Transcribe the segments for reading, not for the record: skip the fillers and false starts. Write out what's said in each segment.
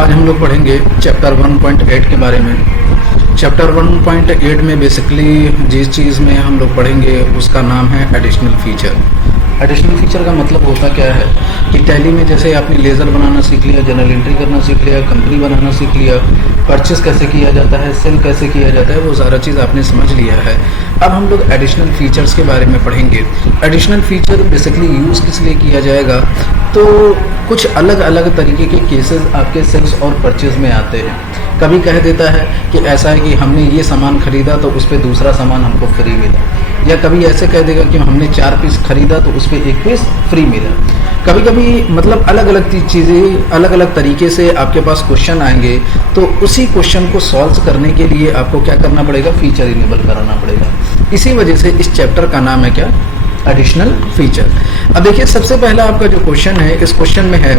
आज हम लोग पढ़ेंगे चैप्टर 1.8 के बारे में। चैप्टर 1.8 में बेसिकली जिस चीज़ में हम लोग पढ़ेंगे उसका नाम है एडिशनल फीचर। एडिशनल फीचर का मतलब होता क्या है कि टैली में जैसे आपने लेज़र बनाना सीख लिया, जनरल एंट्री करना सीख लिया, कंपनी बनाना सीख लिया, परचेस कैसे किया जाता है, सेल कैसे किया जाता है, वो सारा चीज़ आपने समझ लिया है। अब हम लोग एडिशनल फीचर्स के बारे में पढ़ेंगे। एडिशनल फीचर बेसिकली यूज़ किस लिए किया जाएगा, तो कुछ अलग अलग तरीके के केसेस आपके सेल्स और परचेज में आते हैं। कभी कह देता है कि ऐसा है कि हमने ये सामान खरीदा तो उस पर दूसरा सामान हमको फ्री मिला, या कभी ऐसे कह देगा कि हमने 4 पीस खरीदा तो उस पर 1 पीस फ्री मिला। कभी कभी मतलब अलग अलग चीज़ें अलग अलग तरीके से आपके पास क्वेश्चन आएंगे, तो उसी क्वेश्चन को सॉल्व करने के लिए आपको क्या करना पड़ेगा, फीचर इनेबल कराना पड़ेगा। इसी वजह से इस चैप्टर का नाम है क्या, एडिशनल फीचर। अब देखिए सबसे पहला आपका जो क्वेश्चन है, इस क्वेश्चन में है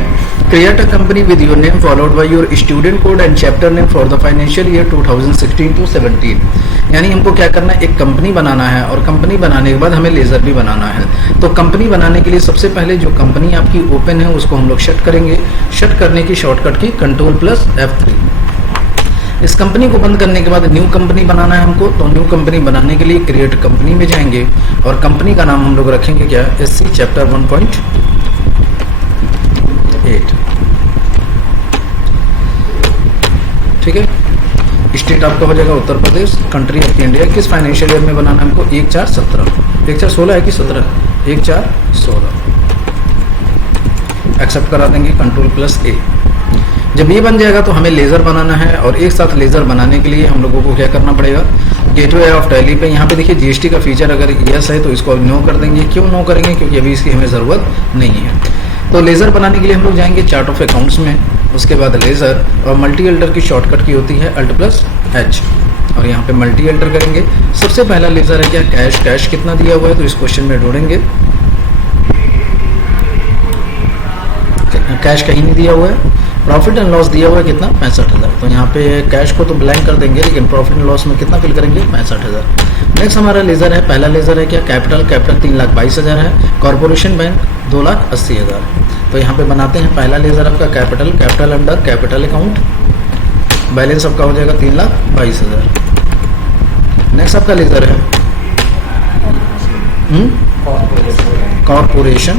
create a company with your name followed by your student code and chapter name for the financial year 2016 to 17। यानी हमको क्या करना है, एक कंपनी बनाना है और कंपनी बनाने के बाद हमें लेजर भी बनाना है। तो कंपनी बनाने के लिए सबसे पहले जो कंपनी आपकी ओपन है उसको हम लोग शट करेंगे। शट करने की शॉर्टकट की Ctrl+F3। इस कंपनी को बंद करने के बाद न्यू कंपनी बनाना है हमको, तो न्यू कंपनी बनाने के लिए क्रिएट कंपनी में जाएंगे और कंपनी का नाम हम लोग रखेंगे क्या, SC चैप्टर 1.8। ठीक है। स्टेट आपका हो जाएगा उत्तर प्रदेश, कंट्री आपकी इंडिया। किस फाइनेंशियल ईयर में बनाना है हमको, 1/4/17। 1/4/16 है कि 17? 1/4/16। एक्सेप्ट करा देंगे Ctrl+A। जब ये बन जाएगा तो हमें लेज़र बनाना है और एक साथ लेज़र बनाने के लिए हम लोगों को क्या करना पड़ेगा, गेटवे ऑफ टैली पे यहाँ पे देखिए GST का फीचर अगर यस है तो इसको नो कर देंगे। क्यों नो करेंगे, क्योंकि अभी इसकी हमें ज़रूरत नहीं है। तो लेज़र बनाने के लिए हम लोग जाएंगे चार्ट ऑफ अकाउंट्स में, उसके बाद लेज़र और मल्टी एल्टर की शॉर्टकट की होती है Alt+H और यहाँ पे मल्टी एल्टर करेंगे। सबसे पहला लेज़र है क्या, कैश। कैश कितना दिया हुआ है तो इस क्वेश्चन में ढूंढेंगे। कैश कहीं नहीं दिया हुआ है। प्रॉफिट एंड लॉस दिया हुआ है कितना, 65,000। तो यहाँ पे कैश को तो ब्लैंक कर देंगे, लेकिन प्रॉफिट एंड लॉस में कितना फिल करेंगे, 65,000। नेक्स्ट हमारा लेज़र है, पहला लेज़र है क्या, कैपिटल। कैपिटल 3,22,000 है। Corporation bank 2,80,000। तो यहाँ पे बनाते हैं पहला लेज़र आपका capital. Capital under capital account, balance आपका हो जाएगा 3,22,000। नेक्स्ट आपका लेज़र है कॉर्पोरेशन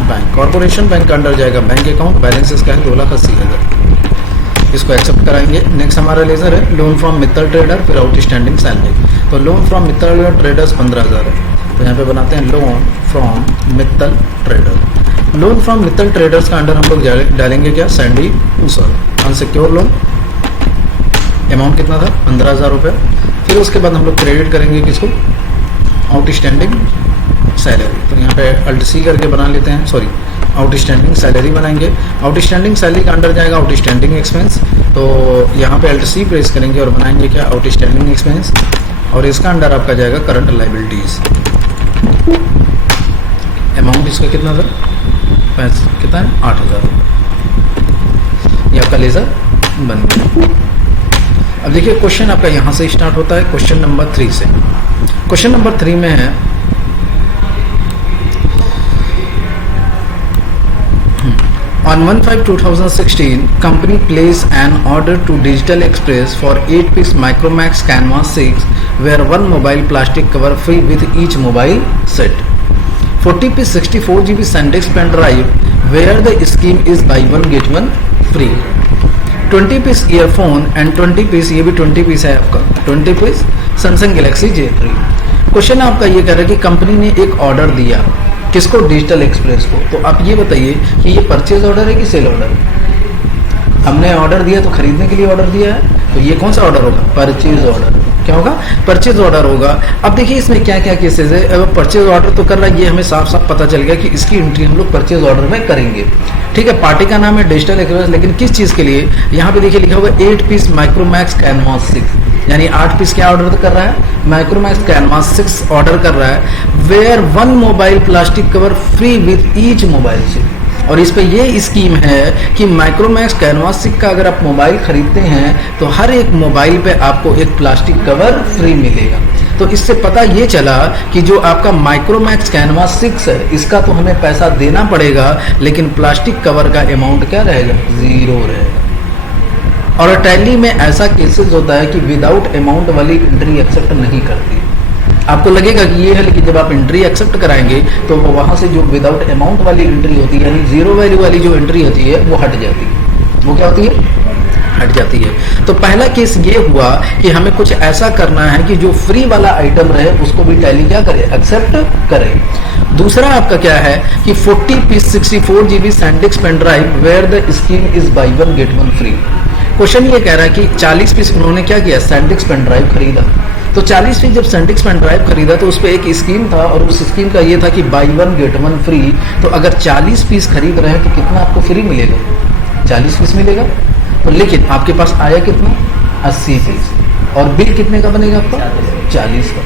बैंक। कॉर्पोरेशन बैंक का अंडर जाएगा बैंक अकाउंट, बैलेंस इसका है 2,80,000। इसको एक्सेप्ट कराएंगे। नेक्स्ट हमारा लेज़र है लोन फ्रॉम मित्तल ट्रेडर, फिर आउटस्टैंडिंग सैलरी। तो लोन फ्रॉम मित्तल ट्रेडर्स 15,000 है। तो यहाँ पे बनाते हैं loan from Mittal trader. Loan from Mittal traders का अंडर हम लोग डालेंगे क्या, सैंडी ऊसर। अनसिक्योर लोन, अमाउंट कितना था, 15,000 रुपये। फिर उसके बाद हम लोग क्रेडिट करेंगे किसको, आउटस्टैंडिंग सैलरी। तो यहाँ पे Alt+C करके बना लेते हैं, सॉरी आउटस्टैंडिंग सैलरी बनाएंगे। आउटस्टैंडिंग सैलरी का अंडर जाएगा आउटस्टैंडिंग एक्सपेंस। तो यहाँ पे Alt+C प्रेस करेंगे और बनाएंगे क्या, आउटस्टैंडिंग एक्सपेंस। और इसका अंडर आपका जाएगा करंट लाइबिलिटीज। अमाउंट इसका कितना था, पैसा कितना है, 8,000 रुपये। ये आपका लेज़र बन गया। अब देखिए क्वेश्चन आपका यहाँ से स्टार्ट होता है, क्वेश्चन नंबर 3 से। क्वेश्चन नंबर 3 में है On 1/5/2016, company placed an order to Digital Express for 8-piece Micromax Canvas 6, where one mobile plastic cover free with each mobile set. 40-piece 64 GB SanDisk pen drive, where the scheme is buy one get one free. 20-piece earphone and 20-piece, ये भी 20 piece है आपका, 20 piece Samsung Galaxy J3। Question आपका ये कह रहा है कि कंपनी ने एक ऑर्डर दिया, किसको, डिजिटल एक्सप्रेस को। तो आप ये बताइए कि ये परचेज ऑर्डर है कि सेल ऑर्डर। हमने ऑर्डर दिया तो खरीदने के लिए ऑर्डर दिया है, तो ये कौन सा ऑर्डर होगा, परचेज ऑर्डर। क्या होगा, परचेज ऑर्डर होगा। अब देखिए इसमें क्या क्या केसेस है। अब परचेज ऑर्डर तो कर रहा है, ये हमें साफ साफ पता चल गया कि इसकी एंट्री हम लोग परचेज ऑर्डर में करेंगे। ठीक है, पार्टी का नाम है डिजिटल एक्सप्रेस, लेकिन किस चीज़ के लिए, यहाँ पे देखिए लिखा हुआ 8 पीस माइक्रोमैक्स कैनवास 6, यानी 8 पीस क्या ऑर्डर कर रहा है, माइक्रोमैक्स कैनवास 6 ऑर्डर कर रहा है। Where one mobile plastic cover free with each mobile से। और इस पे ये स्कीम है कि माइक्रोमैक्स कैनवास 6 का अगर आप मोबाइल खरीदते हैं तो हर एक मोबाइल पे आपको एक प्लास्टिक कवर फ्री मिलेगा। तो इससे पता ये चला कि जो आपका माइक्रोमैक्स कैनवास 6 है इसका तो हमें पैसा देना पड़ेगा, लेकिन प्लास्टिक कवर का अमाउंट क्या रहेगा, 0 रहेगा। और टैली में ऐसा केसेस होता है कि विदाउट अमाउंट वाली एंट्री एक्सेप्ट नहीं करती। आपको लगेगा कि ये है, लेकिन जब आप एंट्री एक्सेप्ट कराएंगे तो वहां से जो विदाउट अमाउंट वाली एंट्री होती है, यानी जीरो वैल्यू वाली जो एंट्री होती है, वो हट जाती है। वो क्या होती है? हट जाती है। तो पहला केस ये हुआ कि हमें कुछ ऐसा करना है कि जो फ्री वाला आइटम रहे उसको भी टैली क्या करे? एक्सेप्ट करे। दूसरा आपका क्या है कि 40 piece 64 GB SanDisk pen drive where the scheme is buy one get one free. Question ये कह रहा है कि 40 पीस उन्होंने क्या किया? सैंडिस्क पेन ड्राइव खरीदा। तो 40 पीस जब सैंडिस्क पेन ड्राइव खरीदा तो उस पर एक स्कीम था, और उस स्कीम का ये था कि bye one get one free. तो अगर 40 पीस खरीद रहे हैं तो कितना आपको फ्री मिलेगा? 40 पीस मिलेगा। तो लेकिन आपके पास आया कितना? 80 पीस। और बिल कितने का बनेगा आपका? 40 का।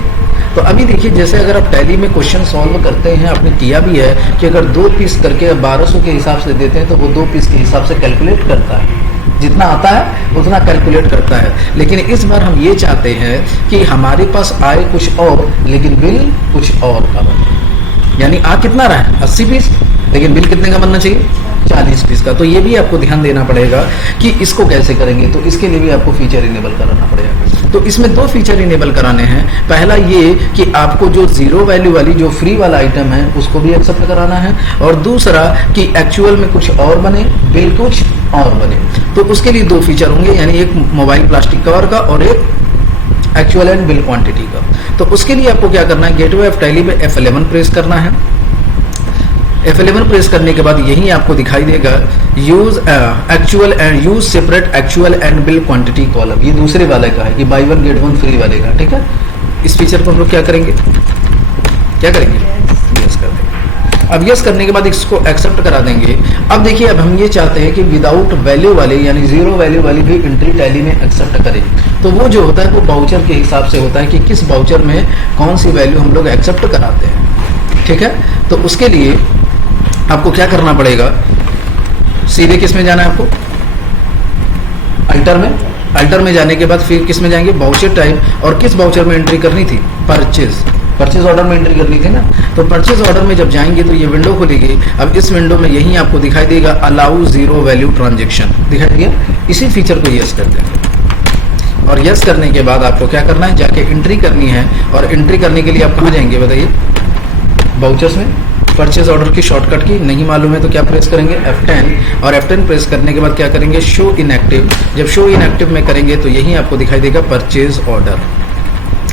तो अभी देखिए, जैसे अगर आप टैली में क्वेश्चन सॉल्व करते हैं, आपने किया भी है कि अगर 2 पीस करके 1200 के हिसाब से देते हैं तो वो 2 पीस के हिसाब से कैलकुलेट करता है, जितना आता है उतना कैलकुलेट करता है। लेकिन इस बार हम ये चाहते हैं कि हमारे पास आए कुछ और, लेकिन बिल कुछ और का बने। यानी आ कितना रहा है? 80 पीस, लेकिन बिल कितने का बनना चाहिए? 40 पीस का। तो ये भी आपको ध्यान देना पड़ेगा कि इसको कैसे करेंगे। तो इसके लिए भी आपको फीचर इनेबल कराना पड़ेगा। तो इसमें 2 फीचर इनेबल कराने हैं। पहला ये कि आपको जो जीरो वैल्यू वाली जो फ्री वाला आइटम है उसको भी एक्सेप्ट कराना है, और दूसरा कि एक्चुअल में कुछ और बने, बिल कुछ और बने। तो उसके लिए 2 फीचर होंगे, यानी एक मोबाइल प्लास्टिक कवर का और एक एक्चुअल एंड बिल क्वांटिटी का। तो उसके लिए आपको क्या करना है? गेटवे ऑफ टैली पे F11 प्रेस करना है। F11 प्रेस करने के बाद यही आपको दिखाई देगा use actual and use separate actual and bill quantity column. ये दूसरे वाले का है, ये bye one get one free वाले का। ठीक है, इस फीचर को हम लोग क्या करेंगे? क्या करेंगे? यस कर देंगे। अब यस करने के बाद इसको एक्सेप्ट करा देंगे। अब देखिए, अब हम ये चाहते हैं कि विदाउट वैल्यू वाले यानी जीरो वैल्यू वाली भी एंट्री टैली में एक्सेप्ट करें। तो वो जो होता है वो बाउचर के हिसाब से होता है कि किस बाउचर में कौन सी वैल्यू हम लोग एक्सेप्ट कराते हैं। ठीक है, तो उसके लिए आपको क्या करना पड़ेगा? सीधे किस में जाना है आपको? अल्टर में। अल्टर में जाने के बाद फिर किस में जाएंगे? Voucher type. और किस बाउचर में एंट्री करनी थी? परचेज ऑर्डर में एंट्री करनी थी ना। तो परचेज ऑर्डर में जब जाएंगे तो ये विंडो खुलेगी। अब इस विंडो में यही आपको दिखाई देगा अलाउ जीरो वैल्यू ट्रांजेक्शन, दिखाई दिया। इसी फीचर को यस कर देंगे, और यस करने के बाद आपको क्या करना है? जाके एंट्री करनी है। और एंट्री करने के लिए आप कहाँ जाएंगे बताइए? बाउचर्स में। परचेज ऑर्डर की शॉर्टकट की नहीं मालूम है तो क्या प्रेस करेंगे? F10। और F10 प्रेस करने के बाद क्या करेंगे? Show inactive. जब शो इनएक्टिव में करेंगे तो यही आपको दिखाई देगा परचेज ऑर्डर,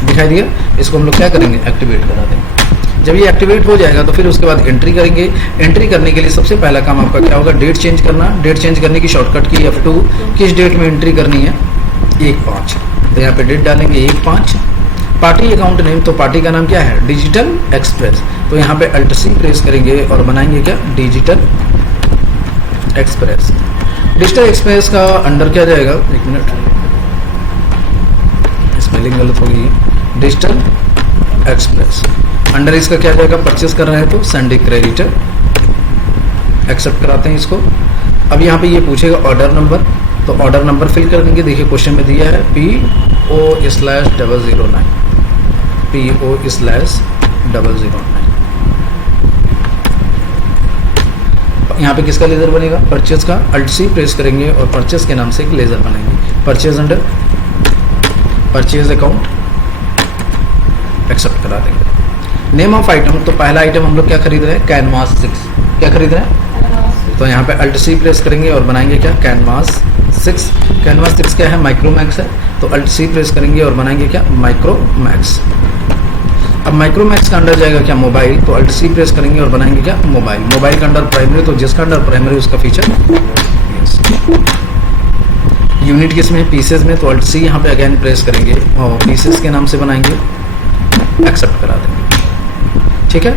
दिखाई दिया। इसको हम लोग क्या करेंगे? एक्टिवेट करा देंगे। जब ये एक्टिवेट हो जाएगा तो फिर उसके बाद एंट्री करेंगे। एंट्री करने के लिए सबसे पहला काम आपका क्या होगा? डेट चेंज करना। डेट चेंज करने की शॉर्टकट की F2। किस डेट में एंट्री करनी है? 1/5। तो यहाँ पे डेट डालेंगे 1/5। पार्टी अकाउंट नेम, तो पार्टी का नाम क्या है? Digital express. तो यहाँ पे Alt C प्रेस करेंगे और बनाएंगे क्या? Digital express. डिजिटल एक्सप्रेस का अंडर क्या जाएगा? 1 मिनट, स्पेलिंग गलत हो गई है। डिजिटल एक्सप्रेस अंडर इसका क्या जाएगा? परचेस कर रहे हैं तो सैंडी क्रेडिटर। एक्सेप्ट कराते हैं इसको। अब यहाँ पे ये पूछेगा ऑर्डर नंबर, तो ऑर्डर नंबर फिल कर देंगे। देखिए क्वेश्चन में दिया है PO/009, PO/009। यहाँ पे किसका लेजर बनेगा? परचेज का। Alt C प्रेस करेंगे और परचेज के नाम से एक लेजर बनाएंगे। Purchase under purchase account, accept करा देंगे। नेम ऑफ आइटम, तो पहला आइटम हम लोग क्या खरीद रहे हैं? कैनवास 6। क्या खरीद रहे हैं? तो यहाँ पे Alt C प्रेस करेंगे और बनाएंगे क्या? कैनवास 6। कैनवास 6 क्या है? माइक्रोमैक्स है। तो Alt C प्रेस करेंगे और बनाएंगे क्या? माइक्रोमैक्स। अब माइक्रोमैक्स का अंडर जाएगा क्या? मोबाइल। तो Alt C प्रेस करेंगे और बनाएंगे क्या? मोबाइल। मोबाइल का अंडर प्राइमरी, तो जिसका अंडर प्राइमरी उसका फीचर यूनिट किस में? पीसेस में। तो Alt C यहाँ पे अगेन प्रेस करेंगे और पीसेस के नाम से बनाएंगे, एक्सेप्ट करा देंगे। ठीक है,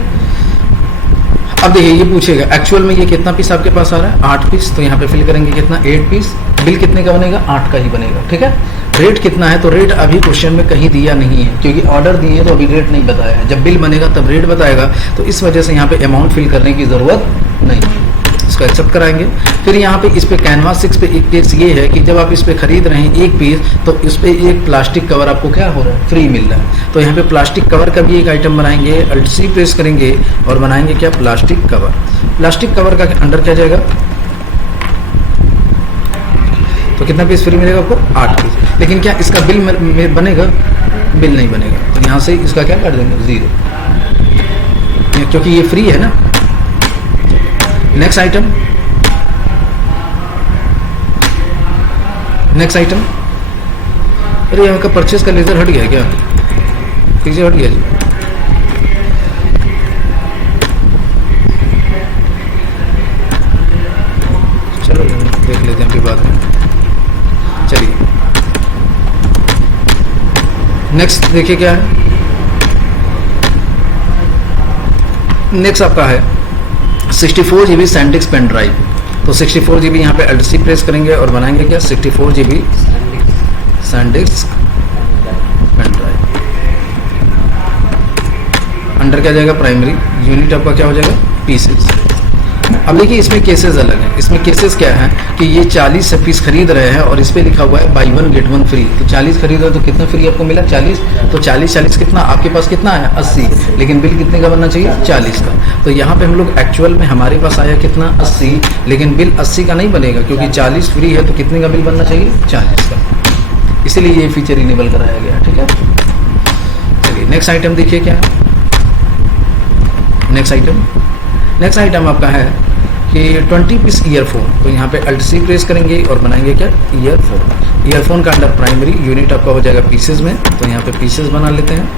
अब देखिए ये पूछेगा एक्चुअल में ये कितना पीस आपके पास आ रहा है? 8 पीस। तो यहाँ पे फिल करेंगे कितना? 8 पीस। बिल कितने का बनेगा? 8 का ही बनेगा। ठीक है, रेट कितना है? तो रेट अभी क्वेश्चन में कहीं दिया नहीं है, क्योंकि ऑर्डर दिए हैं तो अभी रेट नहीं बताया है। जब बिल बनेगा तब रेट बताएगा, तो इस वजह से यहाँ पे अमाउंट फिल करने की जरूरत नहीं है। इसको एक्सेप्ट कराएंगे। फिर यहाँ पे इस पे कैनवास 6 पे एक केस ये है कि जब आप इस पे खरीद रहे हैं 1 पीस, तो इस पे एक प्लास्टिक कवर आपको क्या हो रहा है? फ्री मिल रहा है। तो यहाँ पे प्लास्टिक कवर का भी एक आइटम बनाएंगे। Alt C प्रेस करेंगे और बनाएंगे क्या? Plastic cover. प्लास्टिक कवर का अंडर क्या जाएगा? तो कितना पीस फ्री मिलेगा आपको? 8 पीस। लेकिन क्या इसका बिल बनेगा? बिल नहीं बनेगा, तो यहाँ से इसका क्या कर देंगे? 0, क्योंकि ये फ्री है ना। Next item, next item. अरे यहाँ का परचेज का लेजर हट गया क्या? ठीक है, हट गया जी। चलो देख लेते हैं अभी बाद में। चलिए नेक्स्ट देखिए क्या है। नेक्स्ट आपका है 64 GB सैंडिस्क पेन ड्राइव। तो 64 GB यहाँ पे एल्ट सी प्रेस करेंगे और बनाएंगे क्या? 64 GB SanDisk pen drive. Under क्या जाएगा? प्राइमरी। यूनिट आपका क्या हो जाएगा? पीसेस। अब देखिए इसमें केसेस अलग हैं। इसमें केसेस क्या है कि ये 40 पीस खरीद रहे हैं और इस पे लिखा हुआ है बाई 1 गेट 1 फ्री। तो 40 खरीद रहे तो कितना फ्री आपको मिला? 40। तो 40 कितना आपके पास कितना आया? 80। लेकिन बिल कितने का बनना चाहिए? 40 का। तो यहाँ पे हम लोग एक्चुअल में हमारे पास आया कितना? 80। लेकिन बिल 80 का नहीं बनेगा, क्योंकि 40 फ्री है तो कितने का बिल बनना चाहिए? 40 का। इसीलिए ये फीचर इनेबल कराया गया। ठीक है, चलिए नेक्स्ट आइटम देखिए क्या है। नेक्स्ट आइटम आपका है कि 20 पीस ईयरफोन। तो यहाँ पे अल्ट सी प्रेस करेंगे और बनाएंगे क्या? ईयरफोन। ईयरफोन का अंडर प्राइमरी। यूनिट आपका हो जाएगा पीसेस में। तो यहाँ पे पीसेस बना लेते हैं।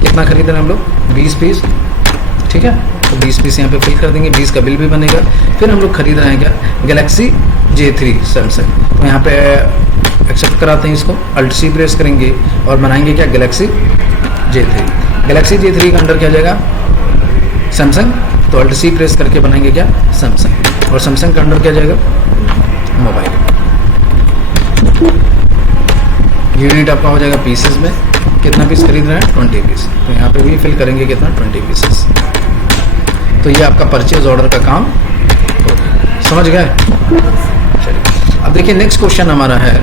कितना खरीद रहे हैं हम लोग? 20 पीस। ठीक है, तो 20 पीस यहाँ पे फिल कर देंगे। 20 का बिल भी बनेगा। फिर हम लोग खरीद रहे हैं क्या? Galaxy J3 Samsung. तो यहाँ पे एक्सेप्ट कराते हैं इसको, अल्ट सी प्रेस करेंगे और बनाएंगे क्या? Galaxy J3। गैलेक्सी J3 का अंडर क्या जाएगा? सैमसंग। तो अल्ट सी प्रेस करके बनाएंगे क्या? सैमसंग। और सैमसंग का अंडर क्या जाएगा? मोबाइल। यूनिट आपका हो जाएगा पीसेस में। कितना पीस खरीद रहे हैं? 20 पीस। तो यहाँ पे भी फिल करेंगे कितना? 20 पीसेस। तो ये आपका परचेज ऑर्डर का काम हो गया। समझ गए? चलिए अब देखिए नेक्स्ट क्वेश्चन हमारा है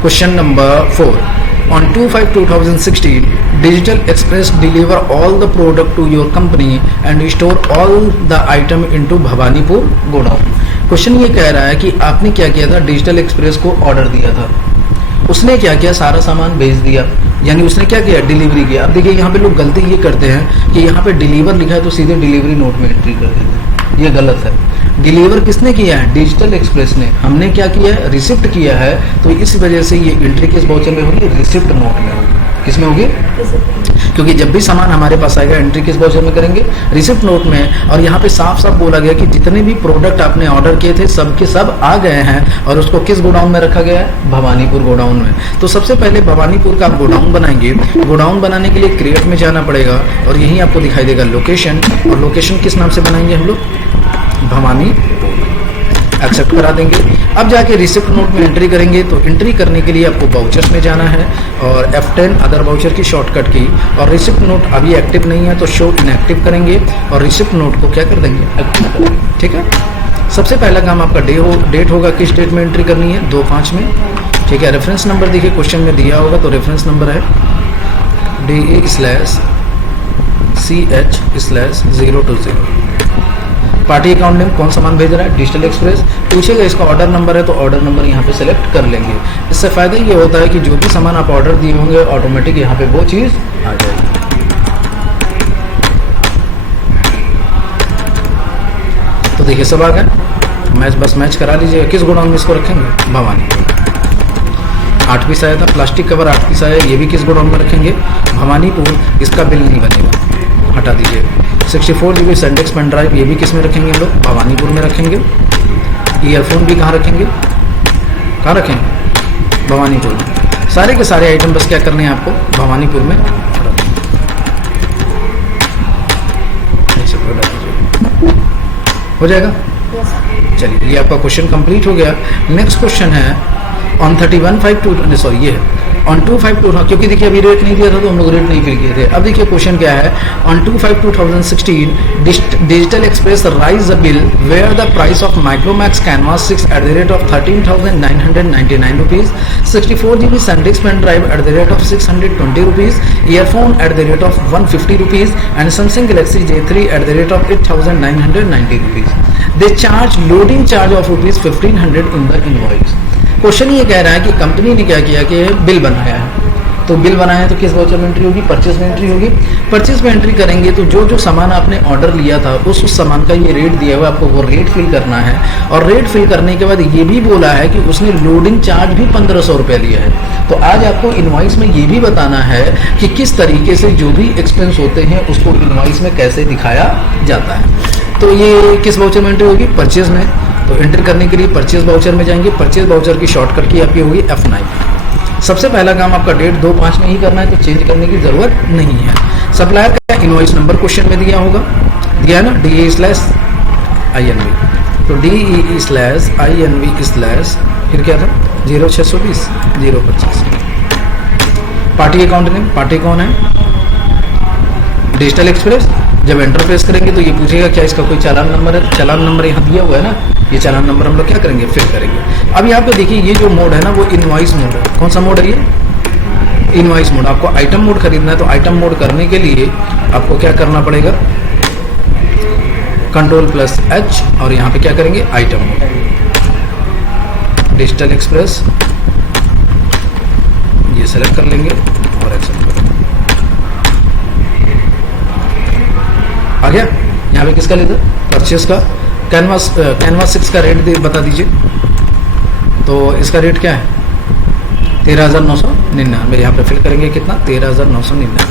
question number 4। On 2/5/2016, Digital Express deliver all the product to your company and store all the item into Bhawanipur godown. Question ये कह रहा है कि आपने क्या किया था? डिजिटल एक्सप्रेस को ऑर्डर दिया था। उसने क्या किया? सारा सामान भेज दिया, यानी उसने क्या किया? डिलीवरी किया। अब देखिए यहाँ पे लोग गलती ये करते हैं कि यहाँ पे डिलीवर लिखा है तो सीधे डिलीवरी नोट में एंट्री कर देते हैं। ये गलत है। डिलीवर किसने किया है? डिजिटल एक्सप्रेस ने। हमने क्या किया है? रिसिप्ट किया है। तो इस वजह से ये एंट्री किस वाउचर में होगी? रिसिप्ट नोट में होगी। किस में होगी? क्योंकि जब भी सामान हमारे पास आएगा एंट्री किस वाउचर में करेंगे? रिसिप्ट नोट में। और यहाँ पे साफ साफ बोला गया कि जितने भी प्रोडक्ट आपने ऑर्डर किए थे सब के सब आ गए हैं और उसको किस गोडाउन में रखा गया है? भवानीपुर गोडाउन में। तो सबसे पहले भवानीपुर का आप गोडाउन बनाएंगे। गोडाउन बनाने के लिए क्रिएट में जाना पड़ेगा और यहीं आपको दिखाई देगा लोकेशन। और लोकेशन किस नाम से बनाएंगे हम लोग? भवानीपुर। एक्सेप्ट करा देंगे। अब जाके रिसिप्ट नोट में एंट्री करेंगे। तो एंट्री करने के लिए आपको वाउचर्स में जाना है और F10 अदर वाउचर की शॉर्टकट की। और रिसिप्ट नोट अभी एक्टिव नहीं है तो शो इनएक्टिव करेंगे और रिसिप्ट नोट को क्या कर देंगे? एक्टिव करेंगे। ठीक है, सबसे पहला काम आपका डेट होगा। किस डेट में एंट्री करनी है? 2/5 में। ठीक है, रेफरेंस नंबर देखिए क्वेश्चन में दिया होगा, तो रेफरेंस नंबर है DE/CH/020। पार्टी अकाउंट नेम कौन सामान भेज रहा है? Digital express. पूछेगा इसका ऑर्डर नंबर है तो ऑर्डर नंबर यहाँ पे सेलेक्ट कर लेंगे। इससे फायदा ये होता है कि जो भी सामान आप ऑर्डर दिए होंगे ऑटोमेटिक यहाँ पे वो चीज़ आ जाएगी। तो देखिए सब आ गया। बस मैच करा लीजिएगा। किस गोडाउन में इसको रखेंगे? भवानी। 8 पीस आया था। प्लास्टिक कवर 8 पीस आया। ये भी किस गोडाउन में रखेंगे? भवानीपुर। इसका बिल नहीं बनेगा, हटा दीजिए। 64 GB सैंडिस्क पेन ड्राइव, ये भी किस में रखेंगे हम लोग? भवानीपुर में रखेंगे। ईयरफोन भी कहाँ रखेंगे? कहाँ रखेंगे? भवानीपुर में। सारे के सारे आइटम बस क्या करने हैं आपको? भवानीपुर में। हो जाएगा। चलिए ये आपका क्वेश्चन कंप्लीट हो गया। नेक्स्ट क्वेश्चन है ऑन 31/5/20 सॉरी ये है ऑन 2/5 क्योंकि देखिए अभी रेट नहीं दिया था तो हम लोग रेट नहीं फिल किए थे। अब देखिए क्वेश्चन क्या है, on 2/5/2016 digital express raise a bill where the price of Micromax Canvas 6 at the rate of 13,999 rupees, 64 GB SanDisk pen drive at the rate of 620 rupees, earphone at the rate of 150 rupees and Samsung Galaxy J3 at the rate of 8,990 rupees. They charge loading charge of ₹1500 in the invoice. Question ये कह रहा है कि company ने क्या किया कि bill बनाया है, तो बिल बनाया है तो किस वाउचर में एंट्री होगी, परचेज में एंट्री होगी। परचेज में एंट्री करेंगे तो जो जो सामान आपने ऑर्डर लिया था उस सामान का ये रेट दिया हुआ, आपको वो रेट फिल करना है। और रेट फिल करने के बाद ये भी बोला है कि उसने लोडिंग चार्ज भी 1500 रुपया लिया है। तो आज आपको इनवॉइस में ये भी बताना है कि किस तरीके से जो भी एक्सपेंस होते हैं उसको इनवॉइस में कैसे दिखाया जाता है। तो ये किस वाउचर में एंट्री होगी, परचेज में। तो एंटर करने के लिए परचेज वाउचर में जाएंगे। परचेज वाउचर की शॉर्टकट की आपकी होगी F9। सबसे पहला काम आपका डेट 2/5 में ही करना है, तो चेंज करने की जरूरत नहीं है। सप्लायर का इनवॉइस नंबर क्वेश्चन में दिया होगा, दिया है ना, DE/INV। तो DE/INV/ फिर क्या था 0620 025। पार्टी अकाउंट नेम, पार्टी कौन है, डिजिटल एक्सप्रेस। जब एंटर प्रेस करेंगे तो ये पूछेगा क्या इसका कोई चालान नंबर है, चालान नंबर यहाँ दिया हुआ है ना, ये चालान नंबर हम लोग क्या करेंगे, फिल करेंगे। अब यहाँ पे देखिए ये जो मोड है ना वो इनवॉइस मोड है। कौन सा मोड है ये, इनवॉइस मोड। आपको आइटम मोड खरीदना है तो आइटम मोड करने के लिए आपको क्या करना पड़ेगा, Ctrl+H और यहाँ पे क्या करेंगे, आइटम मोड, डिजिटल एक्सप्रेस ये सेलेक्ट कर लेंगे और एक्सेप्ट करेंगे। आ गया। यहाँ पे किसका लेते, परचेस का। कैनवास 6 का रेट बता दीजिए। तो इसका रेट क्या है 13,999। यहाँ पे फिल करेंगे कितना, 13,999।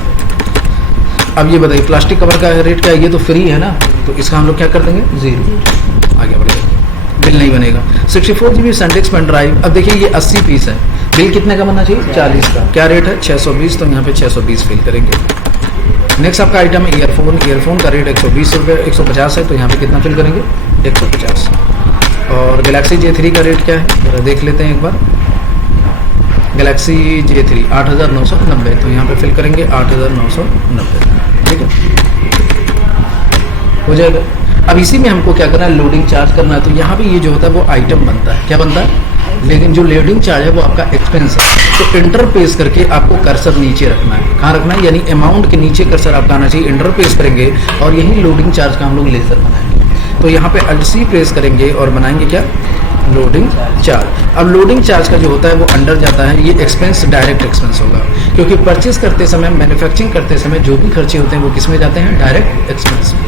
अब ये बताइए प्लास्टिक कवर का रेट क्या है, ये तो फ्री है ना, तो इसका हम लोग क्या कर देंगे 0। आगे बढ़ेगा, बिल नहीं बनेगा। 64 GB SanDisk पेन ड्राइव। अब देखिए ये 80 पीस है, बिल कितने का बनना चाहिए 40 का। क्या रेट है 620, तो यहाँ पे 620 फिल करेंगे। नेक्स्ट आपका आइटम है ईयरफोन। ईयरफोन का रेट 120 रुपये 150 है, तो यहाँ पे कितना फिल करेंगे 150। और गैलेक्सी J3 का रेट क्या है देख लेते हैं एक बार। गैलेक्सी J3 8,990, तो यहाँ पे फिल करेंगे 8,990। ठीक है, हो जाएगा। अब इसी में हमको क्या करना है, लोडिंग चार्ज करना है। तो यहाँ पे ये जो होता है वो आइटम बनता है, क्या बनता है, लेकिन जो लोडिंग चार्ज है वो आपका एक्सपेंस है। तो एंटर प्रेस करके आपको कर्सर नीचे रखना है। कहाँ रखना है, यानी अमाउंट के नीचे कर्सर आपका आना चाहिए। एंटर प्रेस करेंगे और यही लोडिंग चार्ज का हम लोग लेजर बनाएंगे। तो यहाँ पे Alt+C प्रेस करेंगे और बनाएंगे क्या, लोडिंग चार्ज। अब लोडिंग चार्ज का जो होता है वो अंडर जाता है, ये एक्सपेंस डायरेक्ट एक्सपेंस होगा, क्योंकि परचेज करते समय, मैन्युफैक्चरिंग करते समय जो भी खर्चे होते हैं वो किस में जाते हैं, डायरेक्ट एक्सपेंस में।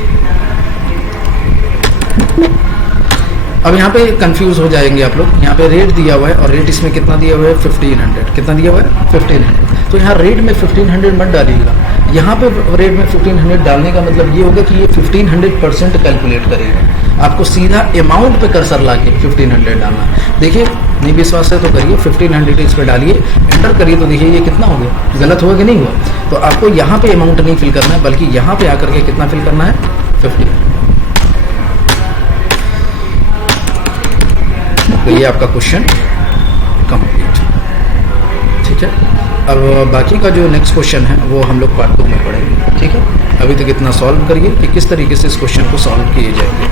अब यहाँ पे कंफ्यूज हो जाएंगे आप लोग। यहाँ पे रेट दिया हुआ है और रेट इसमें कितना दिया हुआ है 1500। कितना दिया हुआ है 1500। तो यहाँ रेट में 1500 मत डालिएगा। यहाँ पे रेट में 1500 डालने का मतलब ये होगा कि ये 1500% कैलकुलेट करेगा। आपको सीधा अमाउंट पे कर्सर ला के 1500 डालना। देखिए नहीं विश्वास है तो करिए, 1500 इस पर डालिए, एंटर करिए, तो देखिए ये कितना हो गया, गलत हुआ कि नहीं हुआ। तो आपको यहाँ पे अमाउंट नहीं फिल करना है, बल्कि यहाँ पे आकर के कितना फिल करना है 50। तो ये आपका क्वेश्चन कंप्लीट। ठीक है, अब बाकी का जो नेक्स्ट क्वेश्चन है वो हम लोग पार्ट 2 में पढ़ेंगे। ठीक है, अभी तक इतना सॉल्व करिए कि किस तरीके से इस क्वेश्चन को सॉल्व किए जाएंगे।